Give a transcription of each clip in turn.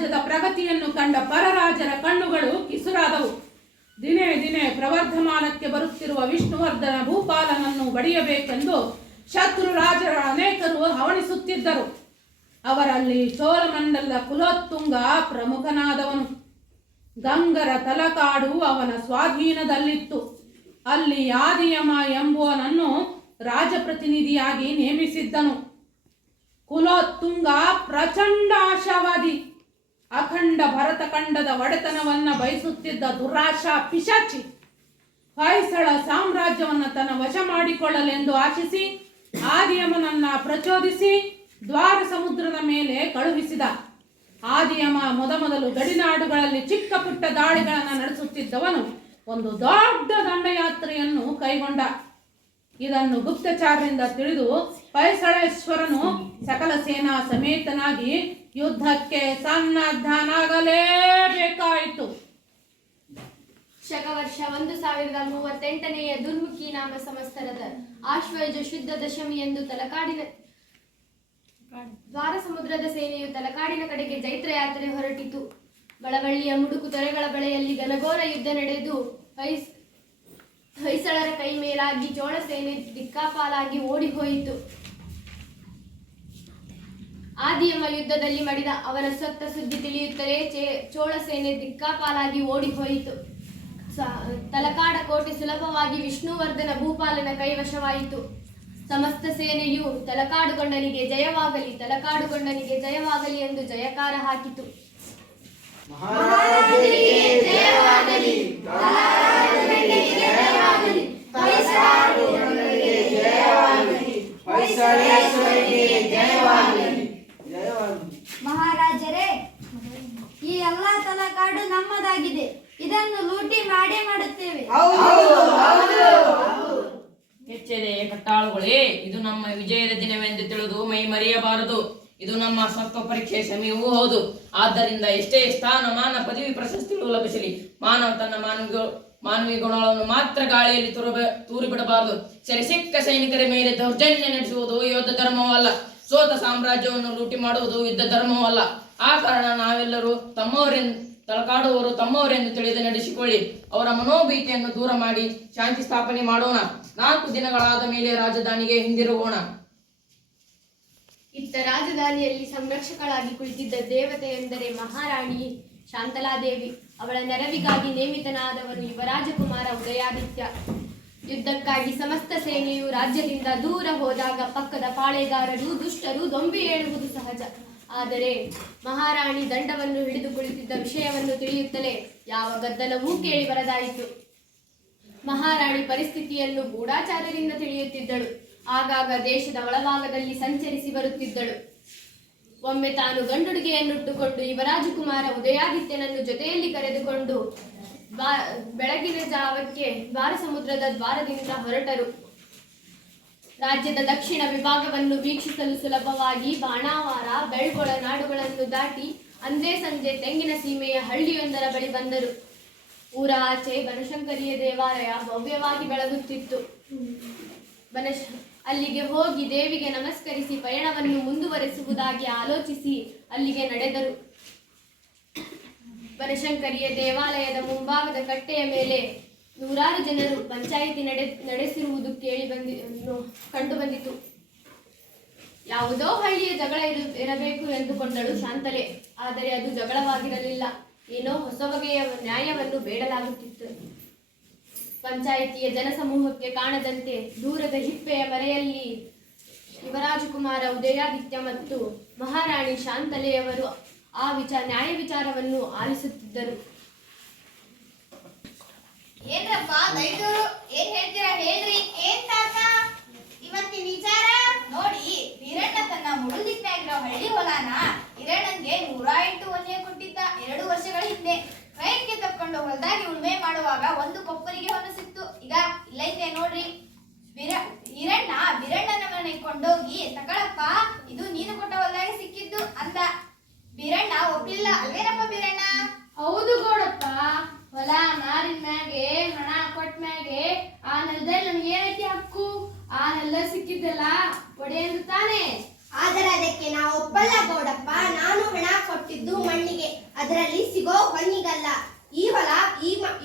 ಸಾಮ್ರಾಜ್ಯದ ಪ್ರಗತಿಯನ್ನು ಕಂಡ ಪರರಾಜರ ಕಣ್ಣುಗಳು ಕಿಸುರಾದವು. ದಿನೇ ದಿನೇ ಪ್ರವರ್ಧಮಾನಕ್ಕೆ ಬರುತ್ತಿರುವ ವಿಷ್ಣುವರ್ಧನ ಭೂಪಾಲನನ್ನು ಬಡಿಯಬೇಕೆಂದು ಶತ್ರು ರಾಜರ ಅನೇಕರು ಹವಣಿಸುತ್ತಿದ್ದರು. ಅವರಲ್ಲಿ ಚೋಳಮಂಡಲದ ಕುಲೋತ್ತುಂಗ ಪ್ರಮುಖನಾದವನು. ಗಂಗರ ತಲಕಾಡು ಅವನ ಸ್ವಾಧೀನದಲ್ಲಿತ್ತು. ಅಲ್ಲಿ ಆದಿಯಮ ಎಂಬುವನನ್ನು ರಾಜಪ್ರತಿನಿಧಿಯಾಗಿ ನೇಮಿಸಿದ್ದನು. ಕುಲೋತ್ತುಂಗ ಪ್ರಚಂಡ ಆಶಾವಾದಿ, ಅಖಂಡ ಭರತಖಂಡದ ಒಡೆತನವನ್ನ ಬಯಸುತ್ತಿದ್ದ ದುರಾಶಾ ಪಿಶಾಚಿ. ಹೊಯ್ಸಳ ಸಾಮ್ರಾಜ್ಯವನ್ನ ತನ್ನ ವಶ ಮಾಡಿಕೊಳ್ಳಲೆಂದು ಆಶಿಸಿ ಆದಿಯಮನನ್ನ ಪ್ರಚೋದಿಸಿ ದ್ವಾರ ಸಮುದ್ರದ ಮೇಲೆ ಕಳುಹಿಸಿದ. ಆದಿಯಮ ಮೊದಮೊದಲು ಗಡಿನಾಡುಗಳಲ್ಲಿ ಚಿಕ್ಕ ಪುಟ್ಟ ದಾಳಿಗಳನ್ನು ನಡೆಸುತ್ತಿದ್ದವನು ಒಂದು ದೊಡ್ಡ ದಂಡಯಾತ್ರೆಯನ್ನು ಕೈಗೊಂಡ. ಇದನ್ನು ಗುಪ್ತಚಾರರಿಂದ ತಿಳಿದು ಹೊಯ್ಸಳೇಶ್ವರನು ಸಕಲ ಸೇನಾ ಸಮೇತನಾಗಿ ಯುದ್ಧಕ್ಕೆ ಸನ್ನದ್ಧನಾಗಲೇಬೇಕಾಯಿತು. ಶಕವರ್ಷ 1038 ದುರ್ಮುಖಿ ನಾಮ ಸಂವತ್ಸರದ ಆಶ್ವಯುಜ ಶುದ್ಧ ದಶಮಿ ಎಂದು ತಲಕಾಡಿನ ದ್ವಾರ ಸಮುದ್ರದ ಸೇನೆಯು ತಲಕಾಡಿನ ಕಡೆಗೆ ಜೈತ್ರ ಯಾತ್ರೆ ಹೊರಟಿತು. ಬಳವಳ್ಳಿಯ ಮುಡುಕು ತೊರೆಗಳ ಬಳೆಯಲ್ಲಿ ಘನಘೋರ ಯುದ್ಧ ನಡೆದು ಹೊಯ್ಸಳರ ಕೈ ಮೇಲಾಗಿ ಚೋಳ ಸೇನೆ ದಿಕ್ಕಾಪಾಲಾಗಿ ಓಡಿ ಹೋಯಿತು. ಆದಿಯಮ ಯುದ್ಧದಲ್ಲಿ ಮಡಿದ ಅವನ ಸತ್ತ ಸುದ್ದಿ ತಿಳಿಯುತ್ತಲೇ ಚೋಳ ಸೇನೆ ದಿಕ್ಕಾಪಾಲಾಗಿ ಓಡಿ ಹೋಯಿತು. ತಲಕಾಡ ಕೋಟೆ ಸುಲಭವಾಗಿ ವಿಷ್ಣುವರ್ಧನ ಭೂಪಾಲನ ಕೈವಶವಾಯಿತು. ಸಮಸ್ತ ಸೇನೆಯು ತಲಕಾಡುಗೊಂಡನಿಗೆ ಜಯವಾಗಲಿ, ತಲಕಾಡುಗೊಂಡನಿಗೆ ಜಯವಾಗಲಿ ಎಂದು ಜಯಕಾರ ಹಾಕಿತು. ಮಹಾರಾಜರೇ, ಈ ಎಲ್ಲ ತಲಕಾಡು ನಮ್ಮದಾಗಿದೆ. ಇದನ್ನು ಲೂಟಿ ಮಾಡೇ ಮಾಡುತ್ತೇವೆ. ಎಚ್ಚೆದೆ ಕಟ್ಟಾಳುಗಳೇ, ಇದು ನಮ್ಮ ವಿಜಯದ ದಿನವೆಂದು ತಿಳಿದು ಮೈ ಮರೆಯಬಾರದು. ಇದು ನಮ್ಮ ಸತ್ವ ಪರೀಕ್ಷೆ ಸಮಯವೂ ಹೌದು. ಆದ್ದರಿಂದ ಎಷ್ಟೇ ಸ್ಥಾನಮಾನ ಪದವಿ ಪ್ರಶಸ್ತಿಗಳು ಲಭಿಸಲಿ, ಮಾನವ ತನ್ನ ಮಾನವೀಯ ಗುಣಗಳನ್ನು ಮಾತ್ರ ಗಾಳಿಯಲ್ಲಿ ತೂರಿ ಬಿಡಬಾರದು. ಸೆರೆಸಿಕ್ಕ ಸೈನಿಕರ ಮೇಲೆ ದೌರ್ಜನ್ಯ ನಡೆಸುವುದು ಯುದ್ಧ ಧರ್ಮವಲ್ಲ. ಸೋತ ಸಾಮ್ರಾಜ್ಯವನ್ನು ಲೂಟಿ ಮಾಡುವುದು ಯುದ್ಧ ಧರ್ಮವಲ್ಲ. ಆ ಕಾರಣ ನಾವೆಲ್ಲರೂ ತಲಕಾಡುವವರು ತಮ್ಮವರೆಂದು ತಿಳಿದು ನಡೆಸಿಕೊಳ್ಳಿ. ಅವರ ಮನೋಭೀತಿಯನ್ನು ದೂರ ಮಾಡಿ ಶಾಂತಿ ಸ್ಥಾಪನೆ ಮಾಡೋಣ. 4 ದಿನಗಳಾದ ಮೇಲೆ ರಾಜಧಾನಿಗೆ ಹಿಂದಿರುಗೋಣ. ಇತ್ತ ರಾಜಧಾನಿಯಲ್ಲಿ ಸಂರಕ್ಷಕಳಾಗಿ ಕುಳಿತಿದ್ದ ದೇವತೆ ಎಂದರೆ ಮಹಾರಾಣಿ ಶಾಂತಲಾದೇವಿ. ಅವಳ ನೆರವಿಗಾಗಿ ನೇಮಿತನಾದವನು ಯುವರಾಜಕುಮಾರ ಉದಯಾದಿತ್ಯ. ಯುದ್ಧಕ್ಕಾಗಿ ಸಮಸ್ತ ಸೇನೆಯು ರಾಜ್ಯದಿಂದ ದೂರ ಹೋದಾಗ ಪಕ್ಕದ ಪಾಳೆಗಾರರು ದುಷ್ಟರು ದೊಂಬಿ ಏಳುವುದು ಸಹಜ. ಆದರೆ ಮಹಾರಾಣಿ ದಂಡವನ್ನು ಹಿಡಿದು ಕುಳಿತಿದ್ದ ವಿಷಯವನ್ನು ತಿಳಿಯುತ್ತಲೇ ಯಾವ ಗದ್ದಲವೂ ಕೇಳಿ ಬರದಾಯಿತು. ಮಹಾರಾಣಿ ಪರಿಸ್ಥಿತಿಯನ್ನು ಗೂಢಾಚಾರರಿಂದ ತಿಳಿಯುತ್ತಿದ್ದಳು. ಆಗಾಗ ದೇಶದ ಒಳಭಾಗದಲ್ಲಿ ಸಂಚರಿಸಿ ಬರುತ್ತಿದ್ದಳು. ಒಮ್ಮೆ ತಾನು ಗಂಡುಡುಗೆಯನ್ನುಟ್ಟುಕೊಂಡು ಯುವರಾಜಕುಮಾರ ಉದಯಾದಿತ್ಯನನ್ನು ಜೊತೆಯಲ್ಲಿ ಕರೆದುಕೊಂಡು ಬೆಳಗಿನ ಜಾವಕ್ಕೆ ದ್ವಾರ ಸಮುದ್ರದ ದ್ವಾರದಿಂದ ಹೊರಟರು. ರಾಜ್ಯದ ದಕ್ಷಿಣ ವಿಭಾಗವನ್ನು ವೀಕ್ಷಿಸಲು ಸುಲಭವಾಗಿ ಬಾಣಾವಾರ, ಬೆಳ್ಗೊಳ ನಾಡುಗಳನ್ನು ದಾಟಿ ಅಂದೇ ಸಂಜೆ ತೆಂಗಿನ ಸೀಮೆಯ ಹಳ್ಳಿಯೊಂದರ ಬಳಿ ಬಂದರು. ಊರ ಆಚೆ ಬನಶಂಕರಿಯ ದೇವಾಲಯ ಭವ್ಯವಾಗಿ ಬೆಳಗುತ್ತಿತ್ತು. ಅಲ್ಲಿಗೆ ಹೋಗಿ ದೇವಿಗೆ ನಮಸ್ಕರಿಸಿ ಪಯಣವನ್ನು ಮುಂದುವರೆಸುವುದಾಗಿ ಆಲೋಚಿಸಿ ಅಲ್ಲಿಗೆ ನಡೆದರು. ಬನಶಂಕರಿಯ ದೇವಾಲಯದ ಮುಂಭಾಗದ ಕಟ್ಟೆಯ ಮೇಲೆ ನೂರಾರು ಜನರು ಪಂಚಾಯಿತಿ ನಡೆಸಿರುವುದು ಕಂಡು ಬಂದಿತು. ಯಾವುದೋ ಹಳ್ಳಿಯ ಜಗಳ ಇರಬೇಕು ಎಂದುಕೊಂಡಳು ಶಾಂತಲೆ. ಆದರೆ ಅದು ಜಗಳವಾಗಿರಲಿಲ್ಲ. ಏನೋ ಹೊಸ ಬಗೆಯ ನ್ಯಾಯವನ್ನು ಬೇಡಲಾಗುತ್ತಿತ್ತು. ಪಂಚಾಯಿತಿಯ ಜನಸಮೂಹಕ್ಕೆ ಕಾಣದಂತೆ ದೂರದ ಹಿಪ್ಪೆಯ ಮರೆಯಲ್ಲಿ ಯುವರಾಜಕುಮಾರ ಉದಯಾದಿತ್ಯ ಮತ್ತು ಮಹಾರಾಣಿ ಶಾಂತಲೆಯವರು ಆ ನ್ಯಾಯ ವಿಚಾರವನ್ನು ಆಲಿಸುತ್ತಿದ್ದರು. ಏನ್ರಪ್ಪ ದೈವರು, ಏನ್ ಹೇಳ್ತೀರಾ ಹೇಳ್ರಿ. ಏನ್ ತಾತ ಇವತ್ತಿನ ವಿಚಾರ ನೋಡಿ? ವೀರಣ್ಣ ತನ್ನ ಮುಳುದಿಕ್ನಾಗಿರೋ ಹಳ್ಳಿ ಹೊಲಾನ ಹಿರಣ್ಣನ್ಗೆ 108 ಒನ್ನೆ ಕೊಟ್ಟಿದ್ದ 2 ವರ್ಷಗಳ ಹಿಂದೆ. ಕೈಗೆ ತಕ್ಕೊಂಡು ಹೊಲದಾಗಿ ಉಳುಮೆ ಮಾಡುವಾಗ ಒಂದು ಕೊಪ್ಪರಿಗೆ ಹೊಲ ಸಿಕ್ತು. ಈಗ ಇಲ್ಲೈತೆ ನೋಡ್ರಿ. ಹಿರಣ್ಣ ಬೀರಣ್ಣನ ಮನೆಗೆ ಕೊಂಡೋಗಿ ತಗಳಪ್ಪ, ಇದು ನೀನು ಕೊಟ್ಟ ಹೊಲದಾಗಿ ಸಿಕ್ಕಿದ್ದು ಅಂದ. ಬೀರಣ್ಣ ಒಪ್ಪಿಲ್ಲ ಅಲ್ವೇನಪ್ಪ ಬೀರಣ್ಣ? ಹೌದು ಗೌಡಪ್ಪ, ಹೊಲ ಮಾರಿನ ಮ್ಯಾಗೆ ಹಣ ಕೊಟ್ಟ ಮ್ಯಾಗೆ ಆ ನೆಲದಲ್ಲಿ ನಮ್ಗೆ ಏನೈತಿ ಹಕ್ಕು? ಆ ನೆಲ ಸಿಕ್ಕಿದ್ದಲ್ಲ ಒಡೆಯಂದು ತಾನೆ. ಆದರೆ ಅದಕ್ಕೆ ನಾವು ಒಪ್ಪಲ್ಲ ಗೌಡಪ್ಪ. ನಾನು ಹಣ ಕೊಟ್ಟಿದ್ದು ಮಣ್ಣಿಗೆ, ಅದರಲ್ಲಿ ಸಿಗೋ ಹೊನ್ನಿಗಲ್ಲ. ಈ ಹೊಲ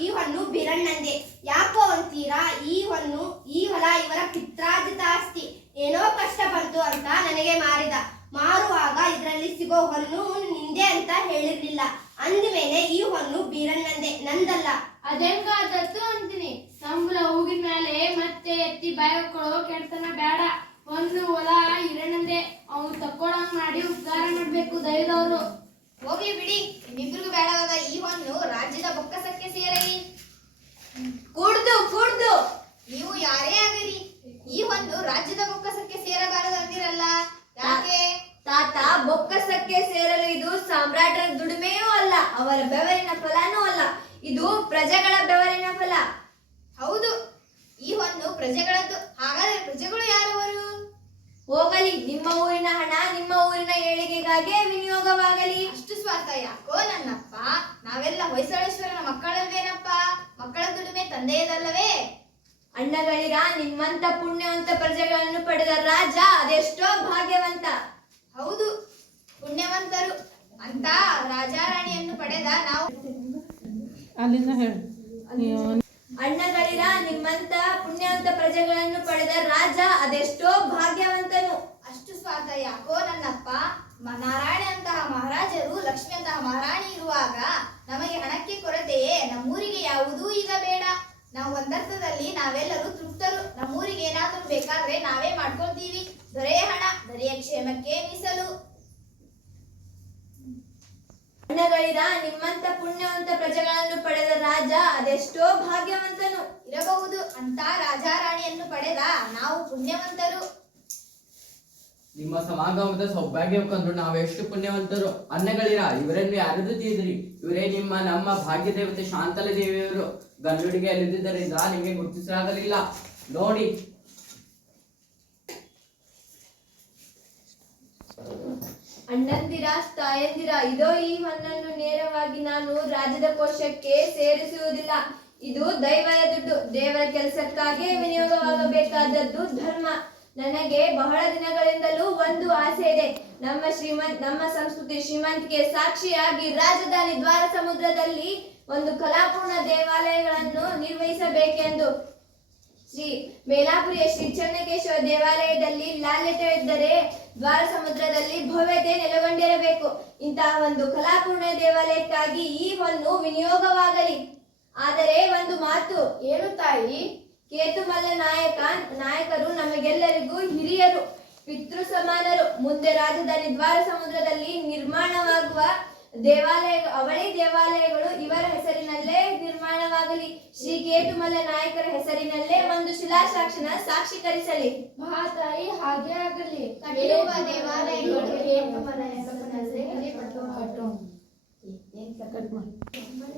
ಈ ಹೊನ್ನು ಬೀರಣ್ಣಂದೆ. ಯಾಕೋ ಅಂತೀರಾ? ಈ ಹೊಲ ಇವರ ಪಿತ್ರಾರ್ಜಿತ ಆಸ್ತಿ. ಏನೋ ಕಷ್ಟ ಬಂತು ಅಂತ ನನಗೆ ಮಾರಿದ. ಮಾರುವಾಗ ಇದರಲ್ಲಿ ಸಿಗೋ ಹೊನ್ನು ನಿಂದೆ ಅಂತ ಹೇಳಿರ್ಲಿಲ್ಲ. ಅಂದಮೇಲೆ ಈ ಹೊನ್ನು ಬೀರಣ್ಣಂದೆ, ನಂದಲ್ಲ. ಅದೆಂಗಾದತ್ತು ಅಂತೀನಿ. ಸಂಬಳ ಹೋಗಿದ ಮೇಲೆ ಮತ್ತೆ ಎತ್ತಿ ಬಾಯಕೊಳ್ಳೋ ಕೆಡ್ತನ ಬೇಡ. ಒಂದು ಹೊಲ ಹಿರಣ್ಣಂದೆ, ಅವ್ನು ತಕ್ಕೊಳಂಗ್ ಮಾಡಿ ಉದ್ಧಾರ ಮಾಡ್ಬೇಕು ದಯದವರು. ಹೋಗ್ಲಿ ಬಿಡಿ, ನಿಮ್ಮಿಬ್ರಿಗೂ ಬೇಡವಾದ ಈ ಹೊನ್ನು ರಾಜ್ಯದ ಬೊಕ್ಕಸಕ್ಕೆ ಸೇರಲಿ. ಕುಡ್ದು ನೀವು ಯಾರೇ ಆಗಲಿ ಈ ಹೊನ್ನು ರಾಜ್ಯದ ಬೊಕ್ಕಸಕ್ಕೆ ಸೇರಬಾರದು ಅಂದಿರಲ್ಲ, ಯಾಕೆ? ತಾತ, ಬೊಕ್ಕಸಕ್ಕೆ ಸೇರಲು ಇದು ಸಾಮ್ರಾಟರ ದುಡಿಮೆಯೂ ಅಲ್ಲ, ಅವರ ಬೆವರಿನ ಫಲನೂ ಅಲ್ಲ. ಇದು ಪ್ರಜೆಗಳ ಬೆವರಿನ ಫಲ. ಹೌದು, ಈ ಹೊನ್ನು ಪ್ರಜೆಗಳದ್ದು. ಹಾಗಾದ್ರೆ ಪ್ರಜೆಗಳು ಯಾರವರು? ಹೋಗಲಿ, ನಿಮ್ಮ ಊರಿನ ಹಣ ನಿಮ್ಮ ಊರಿನ ಏಳಿಗೆಗಾಗಿ ವಿನಿಯೋಗವಾಗಲಿ. ಅಷ್ಟು ಸ್ವಾರ್ಥ ಯಾಕೋ ನನ್ನಪ್ಪ? ನಾವೆಲ್ಲ ಹೊಯ್ಸಳೇಶ್ವರನ ಮಕ್ಕಳಲ್ವೇನಪ್ಪ? ಮಕ್ಕಳ ದುಡಿಮೆ ತಂದೆಯದಲ್ಲವೇ? ಅಣ್ಣಗಳಿರ, ನಿಮ್ಮಂತ ಪುಣ್ಯವಂತ ಪ್ರಜೆಗಳನ್ನು ಪಡೆದ ರಾಜ ಅದೆಷ್ಟೋ ಭಾಗ್ಯವಂತ. ಹೌದು, ಪುಣ್ಯವಂತರು ಅಂತ ರಾಜಾರಾಣಿಯನ್ನು ಪಡೆದ ನಾವು. ಅಲ್ಲಿಂದ ಹೇಳು. ಅಣ್ಣಗಳಿರ, ನಿಮ್ಮಂತ ಪುಣ್ಯವಂತ ಪ್ರಜೆಗಳನ್ನು ಪಡೆದ ರಾಜ ಅದೆಷ್ಟೋ ಭಾಗ್ಯವಂತನು. ಅಷ್ಟು ಸ್ವಾರ್ಥ ಯಾಕೋ ನನ್ನಪ್ಪ? ನಾರಾಯಣಂತಹ ಮಹಾರಾಜರು, ಲಕ್ಷ್ಮಿಯಂತಹ ಮಹಾರಾಣಿ ಇರುವಾಗ ನಮಗೆ ಹಣಕ್ಕೆ ಕೊರತೆಯೇ? ನಮ್ಮೂರಿಗೆ ಯಾವುದೂ ಈಗ ಬೇಡ. ನಾವು ಒಂದರ್ಥದಲ್ಲಿ ನಾವೆಲ್ಲರೂ ತೃಪ್ತರು. ನಮ್ಮೂರಿಗೆ ಏನಾದರೂ ಬೇಕಾದ್ರೆ ನಾವೇ ಮಾಡ್ಕೊಳ್ತೀವಿ. ದೊರೆಯ ಹಣ ದೊರೆಯ ಕ್ಷೇಮಕ್ಕೆ ಮೀಸಲು. ಅಣ್ಣಗಳಿರ, ನಿಮ್ಮಂತ ಪುಣ್ಯವಂತ ಪ್ರಜೆಗಳನ್ನು ಪಡೆದ ರಾಜ ಅದೆಷ್ಟೋ ಭಾಗ್ಯವಂತನು. ಇರಬಹುದು, ಅಂತ ರಾಜಾರಾಣಿಯನ್ನು ಪಡೆದ ನಾವು ಪುಣ್ಯವಂತರು. ನಿಮ್ಮ ಸಮಾಗಮದ ಸೌಭಾಗ್ಯ ಕಂಡು ನಾವೆಷ್ಟು ಪುಣ್ಯವಂತರು. ಅನ್ನಗಳಿರ, ಇವರನ್ನು ಯಾರದು ತಿಳಿದ್ರಿ? ಇವರೇ ನಮ್ಮ ಭಾಗ್ಯ ದೇವತೆ ಶಾಂತಲ ದೇವಿಯವರು. ಗನ್ನುಡಿಗೆ ಅಲ್ಲಿದ್ದರಿಂದ ನಿಮಗೆ ಗುರುತಿಸಲಾಗಲಿಲ್ಲ. ನೋಡಿ, ಅಣ್ಣಂದಿರ, ತಾಯಂದಿರ, ಇದೋ ಈ ಹೊನ್ನನ್ನು ನೇರವಾಗಿ ನಾನು ರಾಜ್ಯದ ಕೋಶಕ್ಕೆ ಸೇರಿಸುವುದಿಲ್ಲ. ಇದು ದೈವದ ದುಡ್ಡು. ದೇವರ ಕೆಲಸಕ್ಕಾಗಿ ವಿನಿಯೋಗವಾಗಬೇಕಾದದ್ದು ಧರ್ಮ. ನನಗೆ ಬಹಳ ದಿನಗಳಿಂದಲೂ ಒಂದು ಆಸೆ ಇದೆ. ನಮ್ಮ ಸಂಸ್ಕೃತಿ ಶ್ರೀಮಂತಿಕೆ ಸಾಕ್ಷಿಯಾಗಿ ರಾಜಧಾನಿ ದ್ವಾರ ಸಮುದ್ರದಲ್ಲಿ ಒಂದು ಕಲಾಪೂರ್ಣ ದೇವಾಲಯಗಳನ್ನು ನಿರ್ವಹಿಸಬೇಕೆಂದು. ಶ್ರೀ ಮೇಲಾಪುರಿಯ ಶ್ರೀ ಚನ್ನಕೇಶವ ದೇವಾಲಯದಲ್ಲಿ ಲಾಲ್ಯತೆಯಿದ್ದರೆ ದ್ವಾರ ಸಮುದ್ರದಲ್ಲಿ ಭವ್ಯತೆ ನೆಲೆಗೊಂಡಿರಬೇಕು. ಇಂತಹ ಒಂದು ಕಲಾಪೂರ್ಣ ದೇವಾಲಯಕ್ಕಾಗಿ ಈ ಹೊನ್ನು ವಿನಿಯೋಗವಾಗಲಿ. ಆದರೆ ಒಂದು ಮಾತು. ಏನು ತಾಯಿ? ಕೇತುಮಲ್ಲ ನಾಯಕರು ನಮಗೆಲ್ಲರಿಗೂ ಹಿರಿಯರು, ಪಿತೃ ಸಮಾನರು. ಮುಂದೆ ರಾಜಧಾನಿ ದ್ವಾರ ಸಮುದ್ರದಲ್ಲಿ ನಿರ್ಮಾಣವಾಗುವ ಅವಳಿ ದೇವಾಲಯಗಳು ಇವರ ಹೆಸರಿನಲ್ಲೇ ನಿರ್ಮಾಣವಾಗಲಿ. ಶ್ರೀ ಕೇತುಮಲ್ಲ ನಾಯಕರ ಹೆಸರಿನಲ್ಲೇ ಒಂದು ಶಿಲಾಶಾಸನ ಸಾಕ್ಷೀಕರಿಸಲಿ. ಮಹಾತಾಯಿ, ಹಾಗೆ ಆಗಲಿ. ಕಟ್ಟುವ ದೇವಾಲಯಗಳು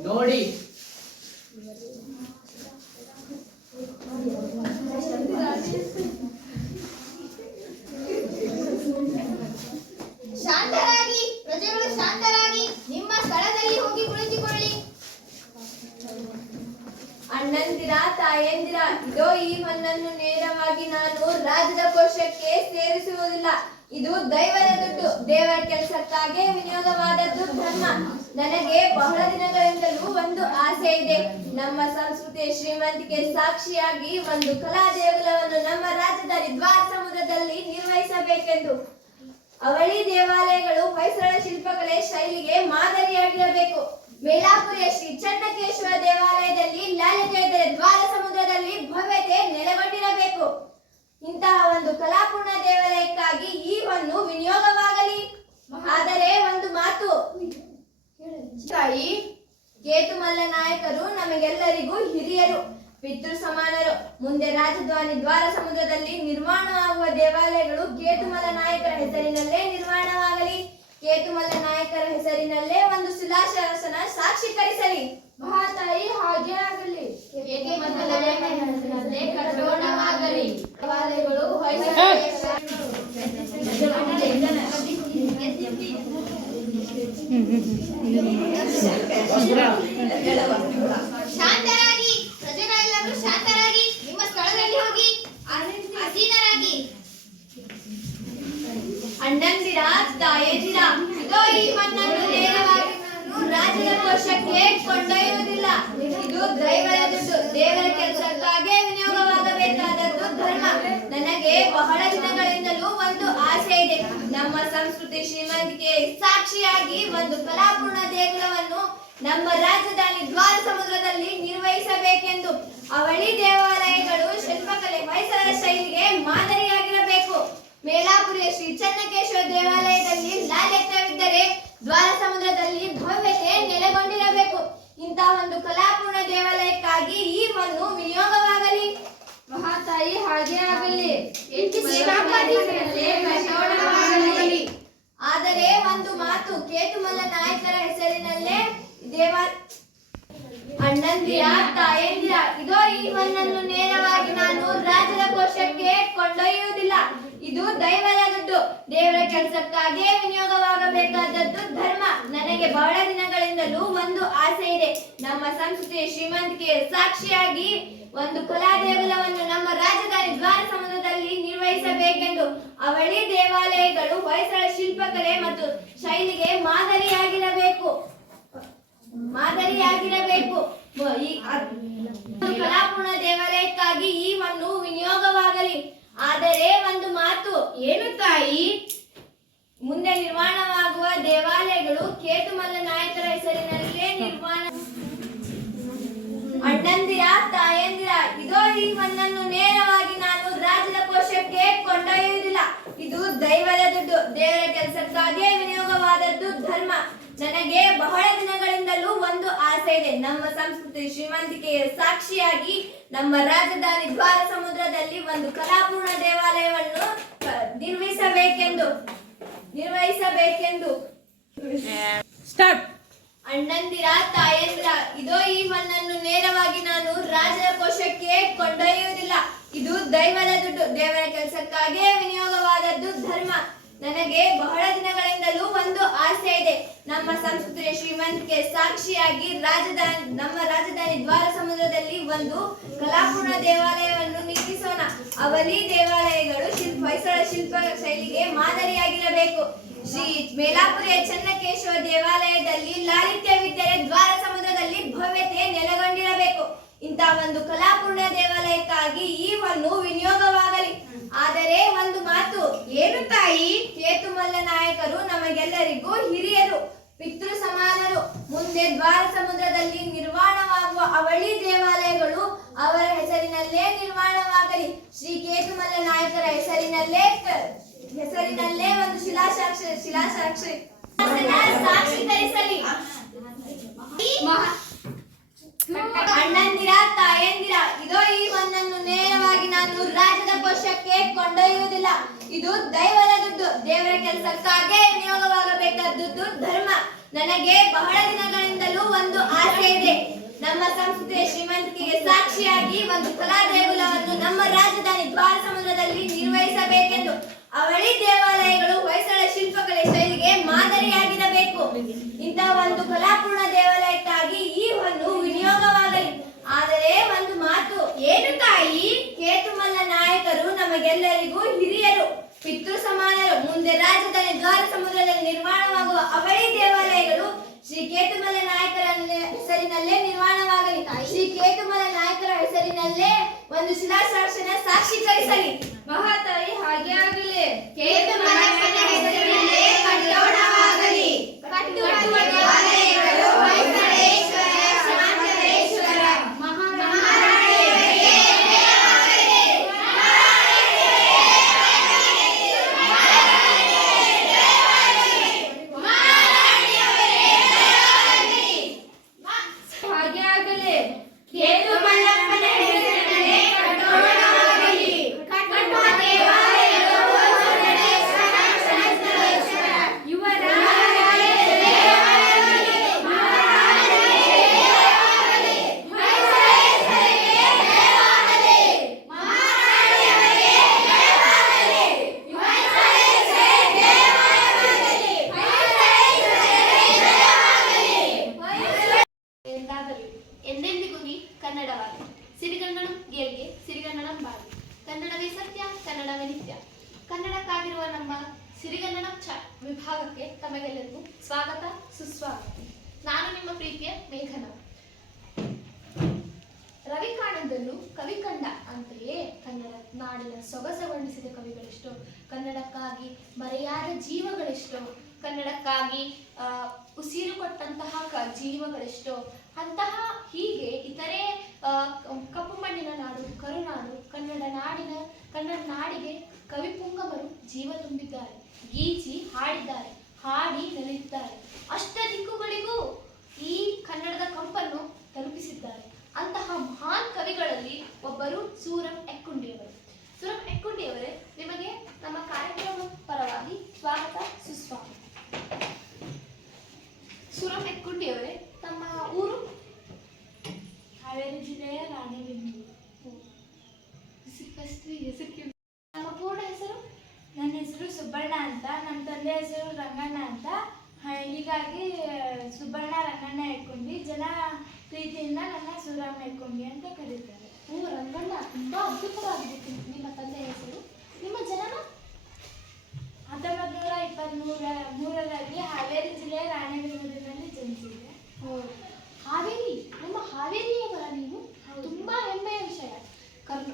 ನೋಡಿ, ಶಾಂತರಾಗಿ, ಪ್ರಜೆಗಳು ಶಾಂತರಾಗಿ ನಿಮ್ಮ ಸ್ಥಳದಲ್ಲಿ ಹೋಗಿ ಕುಳಿತುಕೊಳ್ಳಿ. ಅಣ್ಣಂದಿರ, ತಾಯಂದಿರ, ಇದೋ ಈ ಹೊನ್ನನ್ನು ನೇರವಾಗಿ ನಾನು ರಾಜ್ಯದ ಕೋಶಕ್ಕೆ ಸೇರಿಸುವುದಿಲ್ಲ. ಇದು ದೈವದ ದುಡ್ಡು. ದೇವರ ಕೆಲಸಕ್ಕಾಗಿ ವಿನಿಯೋಗವಾದದ್ದು ಧರ್ಮ. ನನಗೆ ಬಹಳ ದಿನಗಳಿಂದಲೂ ಒಂದು ಆಸೆ ಇದೆ. ನಮ್ಮ ಸಂಸ್ಕೃತಿಯ ಶ್ರೀಮಂತಿಕೆ ಸಾಕ್ಷಿಯಾಗಿ ಒಂದು ಕಲಾ ದೇಗುಲವನ್ನು ನಮ್ಮ ರಾಜ್ಯದಲ್ಲಿ ದ್ವಾರ ಸಮುದ್ರದಲ್ಲಿ ನಿರ್ವಹಿಸಬೇಕೆಂದು. ಅವಳಿ ದೇವಾಲಯಗಳು ಹೊಯ್ಸಳ ಶಿಲ್ಪಕಲೆ ಶೈಲಿಗೆ ಮಾದರಿಯಾಗಿರಬೇಕು. ಮೇಲಾಪುರಿಯ ಶ್ರೀ ಚನ್ನಕೇಶವ ದೇವಾಲಯದಲ್ಲಿ ಲಾಲ್ಯತೆಯಿದ್ದರೆ ದ್ವಾರ ಸಮುದ್ರದಲ್ಲಿ ಭವ್ಯತೆ ನೆಲೆಗೊಂಡಿರಬೇಕು. ಇಂತಹ ಒಂದು ಕಲಾಪೂರ್ಣ ದೇವಾಲಯಕ್ಕಾಗಿ ಈ ಹೊನ್ನು ವಿನಿಯೋಗವಾಗಲಿ. ಆದರೆ ಒಂದು ಮಾತು. ತಾಯಿ, ಕೇತುಮಲ್ಲ ನಾಯಕರು ನಮಗೆಲ್ಲರಿಗೂ ಹಿರಿಯರು, ಪಿತೃ ಸಮಾನರು. ಮುಂದೆ ರಾಜಧಾನಿ ದ್ವಾರ ಸಮುದ್ರದಲ್ಲಿ ನಿರ್ಮಾಣವಾಗುವ ದೇವಾಲಯಗಳು ಕೇತುಮಲ್ಲ ನಾಯಕರ ಹೆಸರಿನಲ್ಲೇ ನಿರ್ಮಾಣವಾಗಲಿ. ಕೇತುಮಲ್ಲ ನಾಯಕರ ಹೆಸರಿನಲ್ಲೇ ಒಂದು ಶಿಲಾಶಾಸನ ಸಾಕ್ಷೀಕರಿಸಲಿ. ಮಹಾತಾಯಿ, ಹಾಗೆ ಆಗಲಿ. ಕಟ್ಟೋಣವಾಗಲಿ. ದೇವಾಲಯಗಳು ಶಾಂತರಾಗಿ, ಪ್ರಜೆಗಳೆಲ್ಲರೂ ಶಾಂತರಾಗಿ ನಿಮ್ಮ ಸ್ಥಳದಲ್ಲಿ ಹೋಗಿ ಅಧೀನರಾಗಿ. ಅಣ್ಣಂದಿರ, ತಾಯಂದಿರ, ಇದೋ ಈ ಹೊನ್ನನ್ನು ನೇರವಾಗಿ ಇದು ದೈವದ ದುಡ್ಡು. ದೇವರ ಕೆಲಸಕ್ಕಾಗಿ ವಿನಿಯೋಗವಾಗಬೇಕಾದದ್ದು ಧರ್ಮ. ನನಗೆ ಬಹಳ ದಿನಗಳಿಂದಲೂ ಒಂದು ಆಸೆ ಇದೆ. ನಮ್ಮ ಸಂಸ್ಕೃತಿ ಶ್ರೀಮಂತಿಕೆ ಸಾಕ್ಷಿಯಾಗಿ ಒಂದು ಕಲಾಪೂರ್ಣ ದೇಗುಲವನ್ನು ನಮ್ಮ ರಾಜಧಾನಿ ದ್ವಾರ ಸಮುದ್ರದಲ್ಲಿ ನಿರ್ವಹಿಸಬೇಕೆಂದು. ಅವಳಿ ದೇವಾಲಯಗಳು ಶಿಲ್ಪಕಲೆ ಹೊಯ್ಸಳರ ಶೈಲಿಗೆ ಮಾದರಿಯಾಗಿರಬೇಕು. ಮೇಲಾಪುರಿಯ ಶ್ರೀ ಚನ್ನಕೇಶವ ದೇವಾಲಯದಲ್ಲಿ ಲಾಲಿತ್ಯವಿದ್ದರೆ ದ್ವಾರ ಸಮುದ್ರದಲ್ಲಿ ಭವ್ಯತೆ ನೆಲೆಗೊಂಡಿರಬೇಕು. ಇಂತಹ ಒಂದು ಕಲಾಪೂರ್ಣ ದೇವಾಲಯಕ್ಕಾಗಿ ಈ ಹೊನ್ನು ವಿನಿಯೋಗವಾಗಲಿ. ಮಹಾತಾಯಿ ಹಾಗೆ ಆಗಲಿ. ಆದರೆ ಒಂದು ಮಾತು, ಕೇತುಮಲ್ಲ ನಾಯಕರ ಹೆಸರಿನಲ್ಲೇ ಅಣ್ಣಂದಿರ, ತಾಯಂದಿರ, ಇದೋ ಈ ಹೊನ್ನನ್ನು ನೇರವಾಗಿ ನಾನು ರಾಜರ ಕೋಶಕ್ಕೆ ಕೊಂಡೊಯ್ಯುವುದಿಲ್ಲ. ಇದು ದೈವದ ದುಡ್ಡು. ದೇವರ ಕೆಲಸಕ್ಕಾಗಿ ವಿನಿಯೋಗವಾಗಬೇಕಾದದ್ದು ಧರ್ಮ. ನನಗೆ ಬಹಳ ದಿನಗಳಿಂದಲೂ ಒಂದು ಆಸೆ ಇದೆ. ನಮ್ಮ ಸಂಸ್ಕೃತಿಯ ಶ್ರೀಮಂತಿಕೆಯ ಸಾಕ್ಷಿಯಾಗಿ ಒಂದು ಕಲಾ ದೇಗುಲವನ್ನು ನಮ್ಮ ರಾಜಧಾನಿ ದ್ವಾರ ಸಮುದ್ರದಲ್ಲಿ ನಿರ್ವಹಿಸಬೇಕೆಂದು. ಅವಳಿ ದೇವಾಲಯಗಳು ಹೊಯ್ಸಳ ಶಿಲ್ಪಕಲೆ ಮತ್ತು ಶೈಲಿಗೆ ಮಾದರಿಯಾಗಿರಬೇಕು. ಈ ಕಲಾಪೂರ್ಣ ದೇವಾಲಯಕ್ಕಾಗಿ ಈ ಹೊನ್ನು ವಿನಿಯೋಗವಾಗಲಿ. ಆದರೆ ಒಂದು ಮಾತು. ಏನು ತಾಯಿ? ಮುಂದೆ ನಿರ್ಮಾಣವಾಗುವ ದೇವಾಲಯಗಳು ಕೇತುಮಲ್ಲ ನಾಯಕರ ಹೆಸರಿನಲ್ಲೇ ನಿರ್ಮಾಣ. ಅಣ್ಣಂದಿರ, ತಾಯಂದಿರ, ಇದೋ ಈ ಹೊನ್ನನ್ನು ನೇರವಾಗಿ ನಾನು ರಾಜರ ಕೋಶಕ್ಕೆ ಕೊಂಡೊಯ್ಯುವುದಿಲ್ಲ. ಇದು ದೈವದ ದುಡ್ಡು. ದೇವರ ಕೆಲಸಕ್ಕಾಗಿ ವಿನಿಯೋಗವಾದದ್ದು ಧರ್ಮ. ನನಗೆ ಬಹಳ ದಿನಗಳಿಂದಲೂ ಒಂದು ಆಸೆ ಇದೆ. ನಮ್ಮ ಸಂಸ್ಕೃತಿ ಶ್ರೀಮಂತಿಕೆಯ ಸಾಕ್ಷಿಯಾಗಿ ನಮ್ಮ ರಾಜಧಾನಿ ದ್ವಾರ ಸಮುದ್ರದಲ್ಲಿ ಒಂದು ಕಲಾಪೂರ್ಣ ದೇವಾಲಯವನ್ನು ನಿರ್ವಹಿಸಬೇಕೆಂದು. ಸ್ಟಾರ್ಟ್. ಅಣ್ಣಂದಿರ, ತಾಯಂದಿರ, ಇದೋ ಈ ಹೊನ್ನನ್ನು ನೇರವಾಗಿ ನಾನು ರಾಜರ ಕೋಶಕ್ಕೆ ಕೊಂಡೊಯ್ಯುವುದಿಲ್ಲ. ಇದು ದೈವದ ದುಡ್ಡು. ದೇವರ ಕೆಲಸಕ್ಕಾಗಿ ವಿನಿಯೋಗವಾದದ್ದು ಧರ್ಮ. ನನಗೆ ಬಹಳ ದಿನಗಳಿಂದಲೂ ಒಂದು ಆಸೆ ಇದೆ. ನಮ್ಮ ಸಂಸ್ಕೃತಿಯ ಶ್ರೀಮಂತಿಕೆ ಸಾಕ್ಷಿಯಾಗಿ ನಮ್ಮ ರಾಜಧಾನಿ ದ್ವಾರ ಸಮುದ್ರದಲ್ಲಿ ಒಂದು ಕಲಾಪೂರ್ಣ ದೇವಾಲಯವನ್ನು ನಿರ್ಮಿಸೋಣ. ಅವಳಿ ದೇವಾಲಯಗಳು ಹೊಯ್ಸಳ ಶಿಲ್ಪ ಶೈಲಿಗೆ ಮಾದರಿಯಾಗಿರಬೇಕು. ಶ್ರೀ ಮೇಲಾಪುರಿಯ ಚನ್ನಕೇಶವ ದೇವಾಲಯದಲ್ಲಿ ಲಾಲಿತ್ಯವಿದ್ದರೆ ದ್ವಾರ ಸಮುದ್ರದಲ್ಲಿ ಭವ್ಯತೆ ನೆಲೆಗೊಂಡಿರಬೇಕು. ಇಂತಹ ಒಂದು ಕಲಾಪೂರ್ಣ ದೇವಾಲಯಕ್ಕಾಗಿ ಈ ಹೊನ್ನು ವಿನಿಯೋಗವಾಗಲಿ. ಆದರೆ ಒಂದು ಮಾತು. ಏನು ತಾಯಿ? ಕೇತುಮಲ್ಲ ನಾಯಕರು ನಮಗೆಲ್ಲರಿಗೂ ಹಿರಿಯರು, ಪಿತೃ ಸಮಾನರು. ಮುಂದೆ ದ್ವಾರ ಸಮುದ್ರದಲ್ಲಿ ನಿರ್ಮಾಣವಾಗುವ ಅವಳಿ ದೇವಾಲಯಗಳು ಅವರ ಹೆಸರಿನಲ್ಲೇ ನಿರ್ಮಾಣವಾಗಲಿ. ಶ್ರೀ ಕೇತುಮಲ್ಲ ನಾಯಕರ ಹೆಸರಿನಲ್ಲೇ ಒಂದು ಸಾಕ್ಷೀಕರಿಸಲಿ. ಅಣ್ಣಂದಿರ, ತಾಯಂದಿರ, ಇದೋ ಈ ಹೊನ್ನನ್ನು ನೇರವಾಗಿ ನಾನು ರಾಜದ ಕೋಶಕ್ಕೆ ಕೊಂಡೊಯ್ಯುವುದಿಲ್ಲ. ಇದು ದೈವದ ದುಡ್ಡು. ದೇವರ ಕೆಲಸಕ್ಕಾಗಿ ವಿನಿಯೋಗವಾಗಬೇಕಾದದ್ದು ಧರ್ಮ. ನನಗೆ ಬಹಳ ದಿನಗಳಿಂದಲೂ ಒಂದು ಆಸೆ ಇದೆ. ನಮ್ಮ ಸಂಸ್ಕೃತಿಯ ಶ್ರೀಮಂತಿಕೆಗೆ ಸಾಕ್ಷಿಯಾಗಿ ಒಂದು ಕಲಾ ದೇಗುಲವನ್ನು ನಮ್ಮ ರಾಜಧಾನಿ ದ್ವಾರ ಸಮುದ್ರದಲ್ಲಿ ನಿರ್ವಹಿಸಬೇಕೆಂದು. ಅವಳಿ ದೇವಾಲಯಗಳು ಹೊಯ್ಸಳ ಶಿಲ್ಪಕಲೆ ಶೈಲಿಗೆ ಮಾದರಿಯಾಗಿರಬೇಕು. ಇಂತಹ ಒಂದು ಕಲಾಪೂರ್ಣ ದೇವಾಲಯಕ್ಕಾಗಿ ಈ ಹೊನ್ನು ವಿನಿಯೋಗವಾಗಲಿ. ಆದರೆ ಒಂದು ಮಾತು. ಏನು ತಾಯಿ? ಕೇತುಮಲ್ಲ ನಾಯಕರು ನಮಗೆಲ್ಲರಿಗೂ ಹಿರಿಯರು, ಪಿತೃ ಸಮಾನರು. ಮುಂದೆ ರಾಜಧಾನಿ ದ್ವಾರ ಸಮುದ್ರದಲ್ಲಿ ನಿರ್ಮಾಣವಾಗುವ ಅವಳಿ ದೇವಾಲಯಗಳು ಶ್ರೀ ಕೇತುಮಲ್ಲ ನಾಯಕರ ಹೆಸರಿನಲ್ಲೇ ನಿರ್ಮಾಣವಾಗಲಿ. ಶ್ರೀ ಕೇತುಮಲ್ಲ ನಾಯಕರ ಹೆಸರಿನಲ್ಲೇ ಒಂದು ಶಿಲಾಶಾಸನ ಸಾಕ್ಷೀಕರಿಸಲಿ. ಮಹಾತಾಯಿ ಹಾಗೆ ಆಗಲಿ. ಕೇತುಮಲ್ಲನ ಹೆಸರಿನಲ್ಲೇ ಕಟ್ಟಡವಾಗಲಿ. ಕಟ್ಟುವ ದೇವಾಲಯಗಳು ಹೊಯ್ಸಳೇಶ್ವರ, ಶಾಂತಲೇಶ್ವರ, ಮಹಾರಾಣಿಯವರಿಗೆ ಜಯವಾಗಲಿ. ಹಾಗೆ ಆಗಲಿ. ಕೇತುಮಲ್ಲಪ್ಪನ ಹೆಸರಿನಲ್ಲೇ ಕಟ್ಟಡವಾಗಲಿ. ಕಟ್ಟುವ ದೇವಾಲಯಗಳು ಹೊಯ್ಸಳೇಶ್ವರ, ಶಾಂತಲೇಶ್ವರ, ಇವರ ಎಂದೆಂದಿಗೂ ನೀ ಕನ್ನಡವಾಗಿ. ಸಿರಿಗನ್ನಡಂ ಗೆಲ್ಗೆ, ಸಿರಿಗನ್ನಡಂ ಬಾಳ್ಗೆ. ಕನ್ನಡವೇ ಸತ್ಯ, ಕನ್ನಡವೇ ನಿತ್ಯ. ಕನ್ನಡಕ್ಕಾಗಿರುವ ನಮ್ಮ ಸಿರಿಗನ್ನಡಂ ವಿಭಾಗಕ್ಕೆ ತಮಗೆಲ್ಲರಿಗೂ ಸ್ವಾಗತ, ಸುಸ್ವಾಗತ. ನಾನು ನಿಮ್ಮ ಪ್ರೀತಿಯ ಮೇಘನ. ಕನ್ನಡವನ್ನು ಕವಿ ಕಂಡ. ಅಂತೆಯೇ ಕನ್ನಡ ನಾಡಿನ ಸೊಗಸಗೊಳಿಸಿದ ಕವಿಗಳೆಷ್ಟೋ, ಕನ್ನಡಕ್ಕಾಗಿ ಮರೆಯಾದ ಜೀವಗಳೆಷ್ಟೋ, ಕನ್ನಡಕ್ಕಾಗಿ ಉಸಿರು ಕೊಟ್ಟಂತಹ ಜೀವಗಳೆಷ್ಟೋ. ಅಂತಹ ಹೀಗೆ ಇತರೆ ಕಪ್ಪು ಮಣ್ಣಿನ ನಾಡು ಕರುನಾಡು ಕನ್ನಡ ನಾಡಿಗೆ ಕವಿ ಪುಂಗವರು ಜೀವ ತುಂಬಿದ್ದಾರೆ, ಗೀಚಿ ಹಾಡಿದ್ದಾರೆ, ಹಾಡಿ ನಲಿದಿದ್ದಾರೆ. ಅಷ್ಟ ದಿಕ್ಕುಗಳಿಗೂ ಈ ಕನ್ನಡದ ಕಂಪನ್ನು ತಲುಪಿಸಿದ್ದಾರೆ. ಅಂತಹ ಮಹಾನ್ ಕವಿಗಳಲ್ಲಿ ಒಬ್ಬರು ಸೂರಂ ಎಕ್ಕುಂಡಿಯವರು. ಸೂರಂ ಎಕ್ಕುಂಡಿಯವರೇ, ನಿಮಗೆ ನಮ್ಮ ಕಾರ್ಯಕ್ರಮ ಪರವಾಗಿ ಸ್ವಾಗತ ಸುಸ್ವಾಗತ. ಸೂರಂ ಎಕ್ಕುಂಡಿಯವರೇ, ತಮ್ಮ ಊರು? ಹಾವೇರಿ ಜಿಲ್ಲೆಯ ರಾಣೆಬೆನ್ನೂರು. ನಮ್ಮ ಪೂರ್ಣ ಹೆಸರು? ನನ್ನ ಹೆಸರು ಸುಬ್ಬಣ್ಣ ಅಂತ, ನಮ್ಮ ತಂದೆ ಹೆಸರು ರಂಗಣ್ಣ ಅಂತ. ಹೀಗಾಗಿ ಸುಬ್ಬಣ್ಣ ರಂಗಣ್ಣ ಎಕ್ಕೊಂಡಿ, ಜನ ಪ್ರೀತಿಯಿಂದ ನನ್ನ ಸೂರಮ್ಮ ಎಕ್ಕೊಂಡಿ ಅಂತ ಕರೀತಾರೆ. ರಂಗಣ್ಣ, ತುಂಬಾ ಅದ್ಭುತವಾಗಿದೆ ನಿಮ್ಮ ತಂದೆ ಹೆಸರು. ನಿಮ್ಮ ಜನನ? 1923ರಲ್ಲಿ ಹಾವೇರಿ ಜಿಲ್ಲೆಯ ರಾಣೆಬೆನ್ನೂರಿನಲ್ಲಿ ಜನಿಸಿದೆ. ಹಾವೇರಿ, ನಮ್ಮ ಹಾವೇರಿಯವರ ನೀವು? ತುಂಬಾ ಹೆಮ್ಮೆಯ ವಿಷಯ.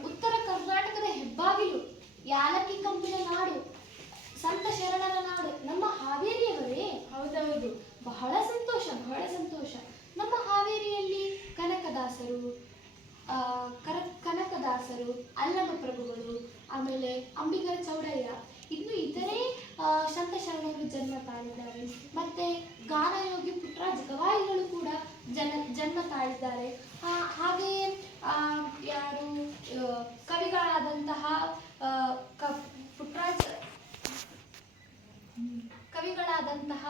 ಉತ್ತರ ಕರ್ನಾಟಕದ ಹೆಬ್ಬಾಗಿಲು, ಯಾಲಕ್ಕಿ ಕಂಪಿನ ನಾಡು, ಸಂತ ಶರಣರ ನಾಡು ನಮ್ಮ ಹಾವೇರಿಯವರೇ? ಹೌದೌದು. ಬಹಳ ಸಂತೋಷ, ಬಹಳ ಸಂತೋಷ. ನಮ್ಮ ಹಾವೇರಿಯಲ್ಲಿ ಕನಕದಾಸರು, ಅಲ್ಲಮ ಪ್ರಭುಗಳು, ಆಮೇಲೆ ಅಂಬಿಗರ ಚೌಡಯ್ಯ, ಇನ್ನು ಇತರೆ ಸಂತ ಶರಣರು ಜನ್ಮ ತಾಳಿದ್ದಾರೆ. ಮತ್ತೆ ಗಾನಯೋಗಿ ಪುಟ್ಟರಾಜ ಗವಾಯಿಗಳು ಕೂಡ ಜನ್ಮ ತಾಳಿದ್ದಾರೆ. ಹಾಗೆಯೇ ಯಾರು ಕವಿಗಳಾದಂತಹ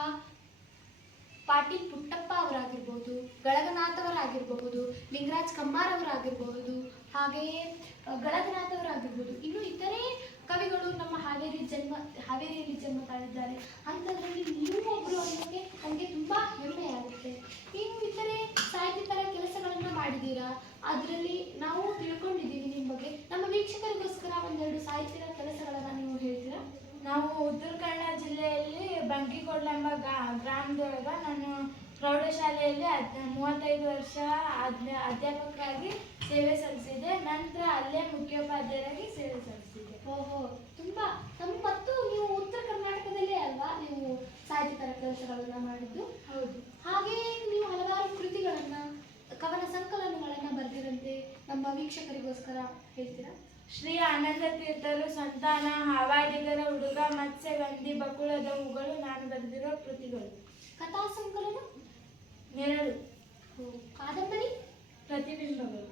ಪಾಟೀಲ್ ಪುಟ್ಟಪ್ಪ ಅವರಾಗಿರ್ಬೋದು, ಗಳಗನಾಥವರಾಗಿರಬಹುದು, ಲಿಂಗರಾಜ್ ಕಮ್ಮಾರ್ ಅವರಾಗಿರಬಹುದು, ಹಾಗೆಯೇ ಗಳಗನಾಥವರಾಗಿರ್ಬೋದು, ಇನ್ನು ಇತರೆ ಕವಿಗಳು ನಮ್ಮ ಹಾವೇರಿಯಲ್ಲಿ ಜನ್ಮ ತಾಳಿದ್ದಾರೆ. ಅಂಥದ್ರಲ್ಲಿ ನೀವು ಒಬ್ಬರು ಅನ್ನೋಕ್ಕೆ ನನಗೆ ತುಂಬ ಹೆಮ್ಮೆಯಾಗುತ್ತೆ. ನೀವು ಇತರೆ ಸಾಹಿತ್ಯಕರ ಕೆಲಸಗಳನ್ನು ಮಾಡಿದ್ದೀರಾ, ಅದರಲ್ಲಿ ನಾವು ತಿಳ್ಕೊಂಡಿದ್ದೀವಿ ನಿಮ್ಮ ಬಗ್ಗೆ. ನಮ್ಮ ವೀಕ್ಷಕರಿಗೋಸ್ಕರ ಒಂದೆರಡು ಸಾಹಿತ್ಯದ ಕೆಲಸಗಳನ್ನು ನೀವು ಹೇಳ್ತೀರಾ? ನಾವು ಉತ್ತರ ಕನ್ನಡ ಜಿಲ್ಲೆಯಲ್ಲಿ ಬಂಕಿಕೋಡ್ಲ ಎಂಬ ಗ್ರಾಮದೊಳಗೆ ನಾನು ಪ್ರೌಢಶಾಲೆಯಲ್ಲಿ 35 ವರ್ಷ ಅಧ್ಯಾಪಕರಾಗಿ ಸೇವೆ ಸಲ್ಲಿಸಿದೆ. ನಂತರ ಅಲ್ಲೇ ಮುಖ್ಯೋಪಾಧ್ಯಾಯರಾಗಿ ಸೇವೆ ಸಲ್ಲಿಸಿದೆ. ಓಹೋ, ತುಂಬಾ ಮತ್ತು ನೀವು ಉತ್ತರ ಕರ್ನಾಟಕದಲ್ಲೇ ಅಲ್ವಾ ನೀವು ಸಾಹಿತ್ಯಕರ ಕೆಲಸಗಳನ್ನು ಮಾಡಿದ್ದು? ಹೌದು. ಹಾಗೆಯೇ ನೀವು ಹಲವಾರು ಕೃತಿಗಳನ್ನು, ಕವನ ಸಂಕಲನಗಳನ್ನು ಬರೆದಿರಂತೆ, ನಮ್ಮ ವೀಕ್ಷಕರಿಗೋಸ್ಕರ ಹೇಳ್ತೀರಾ? ಶ್ರೀ ಆನಂದ ತೀರ್ಥರು ಸಂತಾನ, ಹಾವಾಡಿಗರ ಹುಡುಗ, ಮತ್ಸ್ಯಗಂಧಿ, ಬಕುಳದ ಹೂಗಳು ನಾನು ಬರೆದಿರೋ ಕೃತಿಗಳು. ಕಥಾ ಸಂಕಲನ? 2. ಕಾದಂಬರಿ? ಪ್ರತಿಬಿಂಬಗಳು.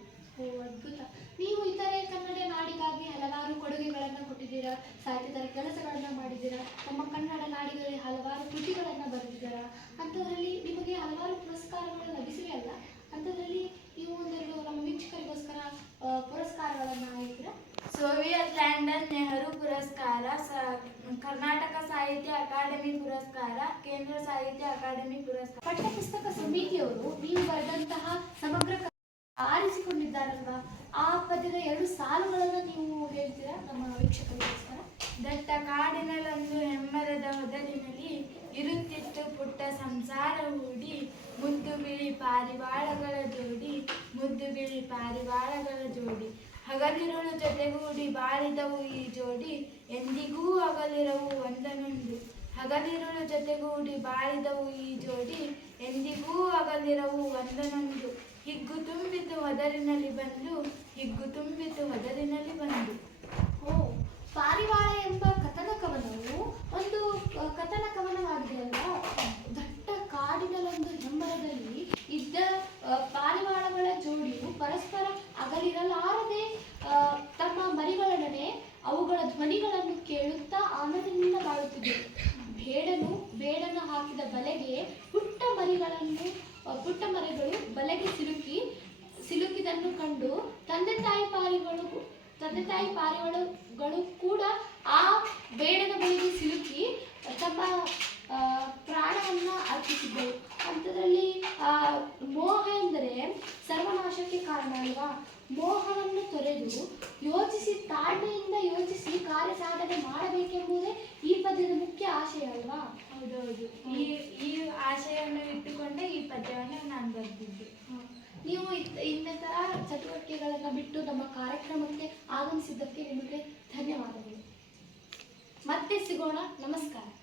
ಅದ್ಭುತ. ನೀವು ಇತರೆ ಕನ್ನಡ ನಾಡಿಗಾಗಿ ಹಲವಾರು ಕೊಡುಗೆಗಳನ್ನು ಕೊಟ್ಟಿದ್ದೀರಾ, ಸಾಹಿತ್ಯದ ಕೆಲಸಗಳನ್ನು ಮಾಡಿದ್ದೀರಾ, ನಮ್ಮ ಕನ್ನಡ ನಾಡಿಗೆ ಹಲವಾರು ಕೃತಿಗಳನ್ನು ಬರೆದಿದ್ದೀರಾ. ಅಂಥದ್ರಲ್ಲಿ ನಿಮಗೆ ಹಲವಾರು ಪುರಸ್ಕಾರಗಳು ಲಭಿಸಿವೆ ಅಲ್ಲ? ಅಂಥದ್ರಲ್ಲಿ ನೀವು ಒಂದೆರಡು ನಮ್ಮ ವೀಕ್ಷಕರಿಗೋಸ್ಕರ ಪುರಸ್ಕಾರಗಳನ್ನು ಹೇಳ್ತೀರಾ? ಸೋವಿಯತ್ ಲ್ಯಾಂಡನ್ ನೆಹರು ಪುರಸ್ಕಾರ, ಕರ್ನಾಟಕ ಸಾಹಿತ್ಯ ಅಕಾಡೆಮಿ ಪುರಸ್ಕಾರ, ಕೇಂದ್ರ ಸಾಹಿತ್ಯ ಅಕಾಡೆಮಿ ಪುರಸ್ಕಾರ. ಪಠ್ಯಪುಸ್ತಕ ಸಮಿತಿಯವರು ನೀವು ಬರೆದಂತಹ ಸಮಗ್ರ ಆರಿಸಿಕೊಂಡಿದ್ದಾರಲ್ವಾ, ಆ ಪದ್ಯದ 2 ಸಾಲುಗಳನ್ನು ನೀವು ಹೇಳ್ತೀರಾ ನಮ್ಮ ವೀಕ್ಷಕರಿಗೋಸ್ಕರ? ದಟ್ಟ ಕಾಡಿನಲ್ಲೊಂದು ಹೆಮ್ಮರದ ಹೊದಲಿನಲ್ಲಿ ಇರುತ್ತಿತ್ತು ಪುಟ್ಟ ಸಂಸಾರ ಹೂಡಿ, ಮುದ್ದು ಬಿಳಿ ಪಾರಿವಾಳಗಳ ಜೋಡಿ, ಹಗಲಿರುಳು ಜೊತೆಗೂಡಿ ಬಾಳಿದವು ಈ ಜೋಡಿ, ಎಂದಿಗೂ ಅಗಲಿರವು ಒಂದನೊಂದು. ಹಗಲಿರುಳು ಜೊತೆಗೂಡಿ ಬಾಳಿದವು ಈ ಜೋಡಿ, ಎಂದಿಗೂ ಅಗಲಿರವು ಒಂದನೊಂದು. ಹಿಗ್ಗು ತುಂಬಿತು ಹೊದರಿನಲ್ಲಿ ಬಂದು. ಪಾರಿವಾಳ ಎಂಬ ಕಥನ ಕವನವು ಒಂದು ಕಥನ ಕವನವಾಗಿದೆ ಅಲ್ವಾ? ದಟ್ಟ ಕಾಡಿನಲ್ಲೊಂದು ಹೆಮ್ಮರದಲ್ಲಿ ಇದ್ದ ಪಾರಿವಾಳಗಳ ಜೋಡಿಯು ಪರಸ್ಪರ ಅಗಲಿರಲಾರದೆ ತಮ್ಮ ಮರಿಗಳೊಡನೆ ಅವುಗಳ ಧ್ವನಿಗಳನ್ನು ಕೇಳುತ್ತಾ ಆನಂದದಿಂದ ಬಾಳುತ್ತಿದ್ದರು. ಬೇಡನು ಹಾಕಿದ ಬಲೆಗೆ ಪುಟ್ಟ ಮರಿಗಳು ಬಲೆಗೆ ಸಿಲುಕಿದನ್ನು ಕಂಡು ತಂದೆ ತಾಯಿ ಪಾರಿವಾಳಗಳು ಕೂಡ ಆ ಬೇಡನ ಬಲೆಗೆ ಸಿಲುಕಿ ತಮ್ಮ ಪ್ರಾಣವನ್ನು ಅರ್ಪಿಸಿದ್ದವು. ಅಂಥದ್ರಲ್ಲಿ ಮೋಹ ಎಂದರೆ ಸರ್ವನಾಶಕ್ಕೆ ಕಾರಣ ಅಲ್ವಾ? ಮೋಹವನ್ನು ತೊರೆದು ತಾಳ್ಮೆಯಿಂದ ಯೋಚಿಸಿ ಕಾರ್ಯ ಸಾಧನೆ ಮಾಡಬೇಕೆಂಬುದೇ ಈ ಪದ್ಯದ ಮುಖ್ಯ ಆಶಯ ಅಲ್ವಾ? ಹೌದೌದು. ಈ ಆಶಯವನ್ನು ಇಟ್ಟುಕೊಂಡೇ ಈ ಪದ್ಯವನ್ನು ನಾನು ಬರೆದಿದ್ದೆ. ನೀವು ಇನ್ನಿತರ ಚಟುವಟಿಕೆಗಳನ್ನು ಬಿಟ್ಟು ನಮ್ಮ ಕಾರ್ಯಕ್ರಮಕ್ಕೆ ಆಗಮಿಸಿದ್ದಕ್ಕೆ ನಿಮಗೆ ಧನ್ಯವಾದಗಳು. ಮತ್ತೆ ಸಿಗೋಣ. ನಮಸ್ಕಾರ.